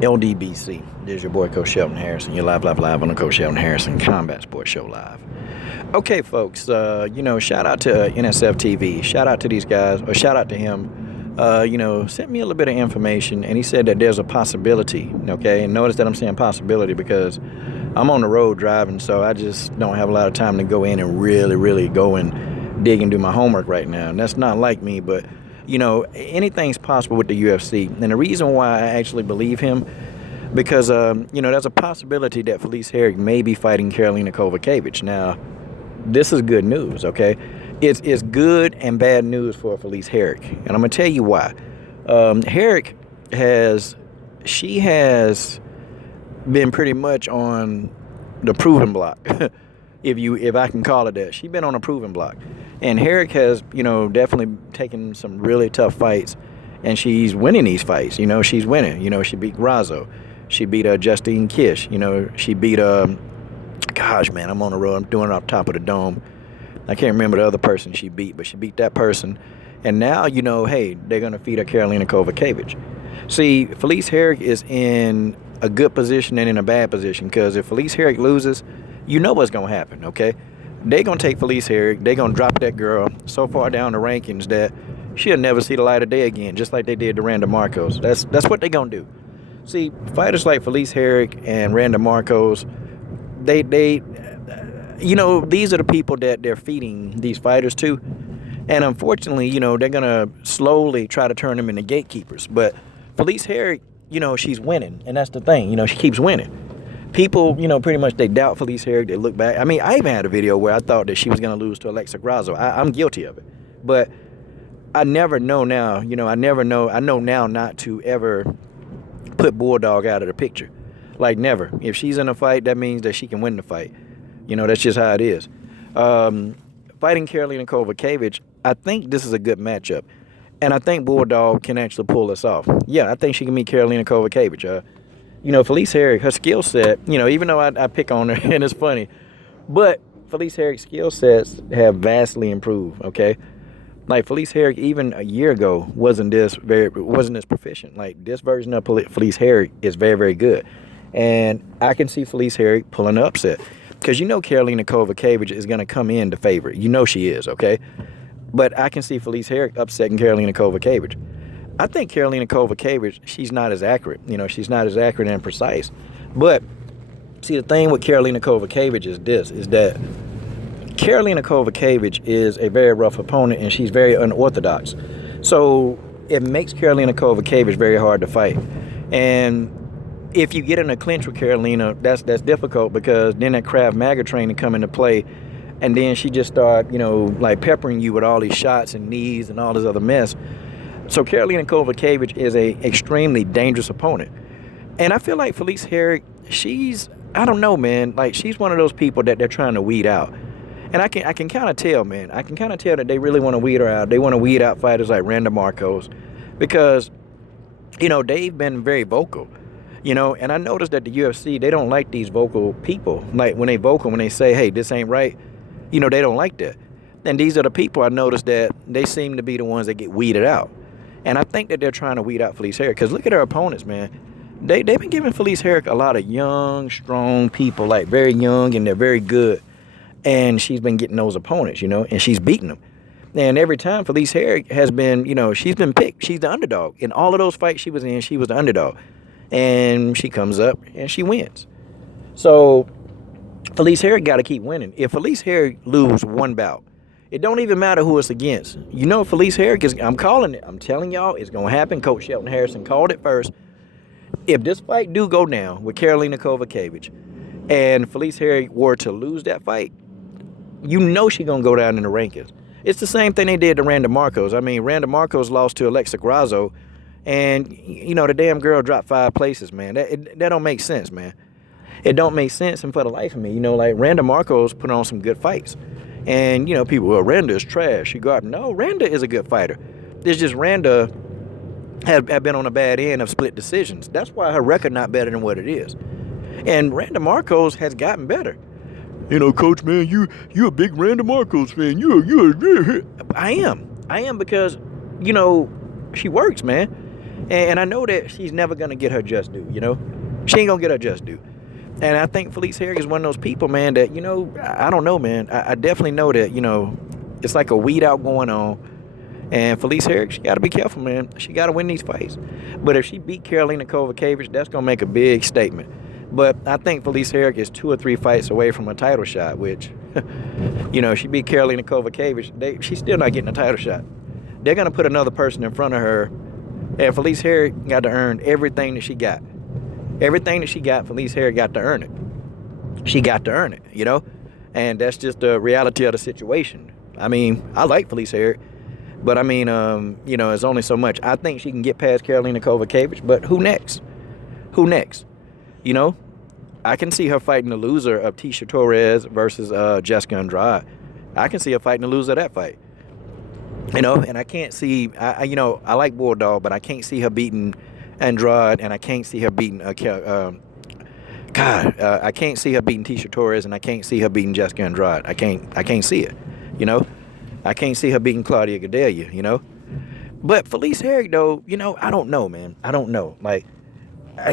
LDBC. There's your boy Coach Shelton Harrison. You're live on the Coach Shelton Harrison Combat Sports Show live. Okay, folks. Shout out to NSF TV. Shout out to these guys, or shout out to him. Sent me a little bit of information, and he said that there's a possibility. Okay, and notice that I'm saying possibility because I'm on the road driving, so I just don't have a lot of time to go in and really go and dig and do my homework right now. And that's not like me, but anything's possible with the UFC. And the reason why I actually believe him, because, there's a possibility that Felice Herriq may be fighting Karolina Kowalkiewicz. Now, this is good news, okay? It's good and bad news for Felice Herriq. And I'm going to tell you why. Herriq has been pretty much on the proving block, if I can call it that. She's been on a proving block. And Herriq has, definitely taken some really tough fights, and she's winning these fights. She's winning. She beat Grazo. She beat Justine Kish. She beat, gosh, man, I'm on the road. I'm doing it off top of the dome. I can't remember the other person she beat, but she beat that person. And now, hey, they're going to feed her Karolina Kowalkiewicz. See, Felice Herriq is in a good position and in a bad position, because if Felice Herriq loses, you know what's going to happen, okay? They're going to take Felice Herriq. They're going to drop that girl so far down the rankings that she'll never see the light of day again, just like they did to Randa Marcos. That's what they're going to do. See, fighters like Felice Herriq and Randa Marcos, these are the people that they're feeding these fighters to. And unfortunately, they're going to slowly try to turn them into gatekeepers. But Felice Herriq, she's winning. And that's the thing. She keeps winning. People, pretty much they doubt Felice Herriq. They look back. I mean, I even had a video where I thought that she was going to lose to Alexa Grasso. I'm guilty of it. But I never know now. I know now not to ever put Bulldog out of the picture. Like, never. If she's in a fight, that means that she can win the fight. That's just how it is. Fighting Karolina Kowalkiewicz, I think this is a good matchup. And I think Bulldog can actually pull this off. Yeah, I think she can meet Karolina Kowalkiewicz. Felice Herriq, her skill set, even though I pick on her, and it's funny, but Felice Herriq's skill sets have vastly improved, okay? Like, Felice Herriq, even a year ago, wasn't this proficient. Like, this version of Felice Herriq is very, very good. And I can see Felice Herriq pulling an upset. Because Karolina Kowalkiewicz is going to come in the favorite. She is, okay? But I can see Felice Herriq upsetting Karolina Kowalkiewicz. I think Karolina Kowalkiewicz, she's not as accurate. She's not as accurate and precise. But, see, the thing with Karolina Kowalkiewicz is that Karolina Kowalkiewicz is a very rough opponent, and she's very unorthodox. So it makes Karolina Kowalkiewicz very hard to fight. And if you get in a clinch with Karolina, that's difficult, because then that Krav Maga training come into play, and then she just start, peppering you with all these shots and knees and all this other mess. So Karolina Kowalkiewicz is a extremely dangerous opponent. And I feel like Felice Herriq, I don't know, man. Like, she's one of those people that they're trying to weed out. And I can kind of tell, man. I can kind of tell that they really want to weed her out. They want to weed out fighters like Randa Marcos, because, they've been very vocal. And I noticed that the UFC, they don't like these vocal people. Like, when they say, hey, this ain't right, they don't like that. And these are the people I noticed that they seem to be the ones that get weeded out. And I think that they're trying to weed out Felice Herriq, because look at her opponents, man. They've been giving Felice Herriq a lot of young, strong people, like very young, and they're very good. And she's been getting those opponents, and she's beating them. And every time Felice Herriq has been, she's been picked. She's the underdog. In all of those fights she was in, she was the underdog. And she comes up and she wins. So Felice Herriq got to keep winning. If Felice Herriq lose one bout, it don't even matter who it's against. Felice Herriq I'm calling it. I'm telling y'all, it's going to happen. Coach Shelton Harrison called it first. If this fight do go down with Karolina Kowalkiewicz, and Felice Herriq were to lose that fight, she's going to go down in the rankings. It's the same thing they did to Randa Marcos. I mean, Randa Marcos lost to Alexa Grasso, and, the damn girl dropped 5 places, man. That don't make sense, man. It don't make sense, and for the life of me, like, Randa Marcos put on some good fights. And, people, well, Randa is trash. No, Randa is a good fighter. It's just Randa have been on a bad end of split decisions. That's why her record not better than what it is. And Randa Marcos has gotten better. Coach, man, you a big Randa Marcos fan. I am because, she works, man. And I know that she's never going to get her just due, you know? She ain't going to get her just due. And I think Felice Herriq is one of those people, man, that, you know, I don't know, man. I definitely know that, you know, it's like a weed out going on. And Felice Herriq, she got to be careful, man. She got to win these fights. But if she beat Karolina Kowalkiewicz, that's going to make a big statement. But I think Felice Herriq is 2 or 3 fights away from a title shot, which, you know, she beat Karolina Kowalkiewicz, she's still not getting a title shot. They're going to put another person in front of her, and Felice Herriq got to earn everything that she got. Everything that she got, Felice Herriq got to earn it. She got to earn it, you know? And that's just the reality of the situation. I mean, I like Felice Herriq, but I mean, you know, it's only so much. I think she can get past Karolina Kowalkiewicz, but who next? Who next? You know, I can see her fighting the loser of Tecia Torres versus Jessica Andrade. I can see her fighting the loser of that fight. You know, and I can't see, you know, I like Bulldog, but I can't see her beating Andrade, and I can't see her beating, I can't see her beating Tecia Torres, and I can't see her beating Jessica Andrade. I can't see it, you know. I can't see her beating Claudia Gadelha, you know. But Felice Herriq, though, you know, I don't know, man. I don't know. Like,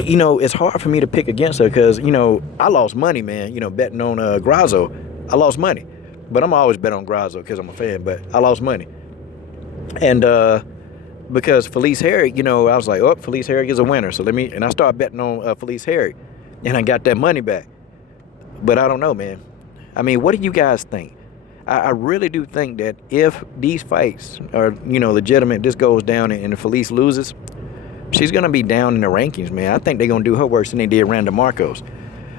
you know, it's hard for me to pick against her because, you know, I lost money, man, you know, betting on Grasso. I lost money. But I'm always bet on Grasso because I'm a fan, but I lost money. And because Felice Herriq, you know, I was like, oh, Felice Herriq is a winner. So and I started betting on Felice Herriq. And I got that money back. But I don't know, man. I mean, what do you guys think? I really do think that if these fights are, you know, legitimate, this goes down and Felice loses, she's going to be down in the rankings, man. I think they're going to do her worse than they did Randa Marcos.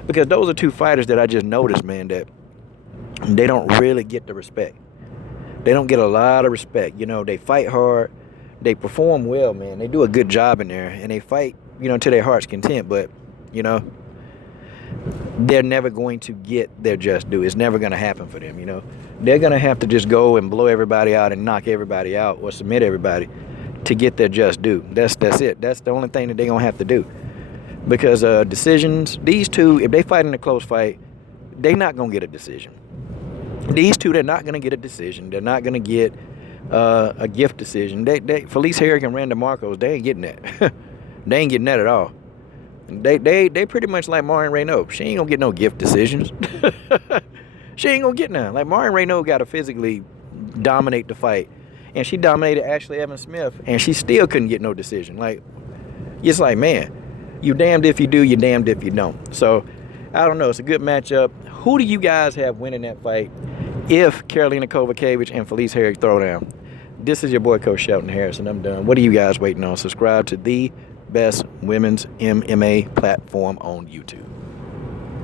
Because those are 2 fighters that I just noticed, man, that they don't really get the respect. They don't get a lot of respect. You know, they fight hard. They perform well, man. They do a good job in there. And they fight, you know, to their heart's content. But, you know, they're never going to get their just due. It's never going to happen for them, you know. They're going to have to just go and blow everybody out and knock everybody out or submit everybody to get their just due. That's it. That's the only thing that they're going to have to do. Because decisions, these 2, if they fight in a close fight, they're not going to get a decision. These 2, they're not going to get a decision. They're not going to get a gift decision. Felice Herriq and Randa Marcos, they ain't getting that. They ain't getting that at all. They pretty much like Marion Renaud. She ain't going to get no gift decisions. She ain't going to get none. Like, Marion Renaud got to physically dominate the fight. And she dominated Ashley Evans Smith, and she still couldn't get no decision. Like, it's like, man, you damned if you do, you damned if you don't. So, I don't know. It's a good matchup. Who do you guys have winning that fight if Karolina Kowalkiewicz and Felice Herriq throw down? This is your boy, Coach Shelton Harris, and I'm done. What are you guys waiting on? Subscribe to the best women's MMA platform on YouTube.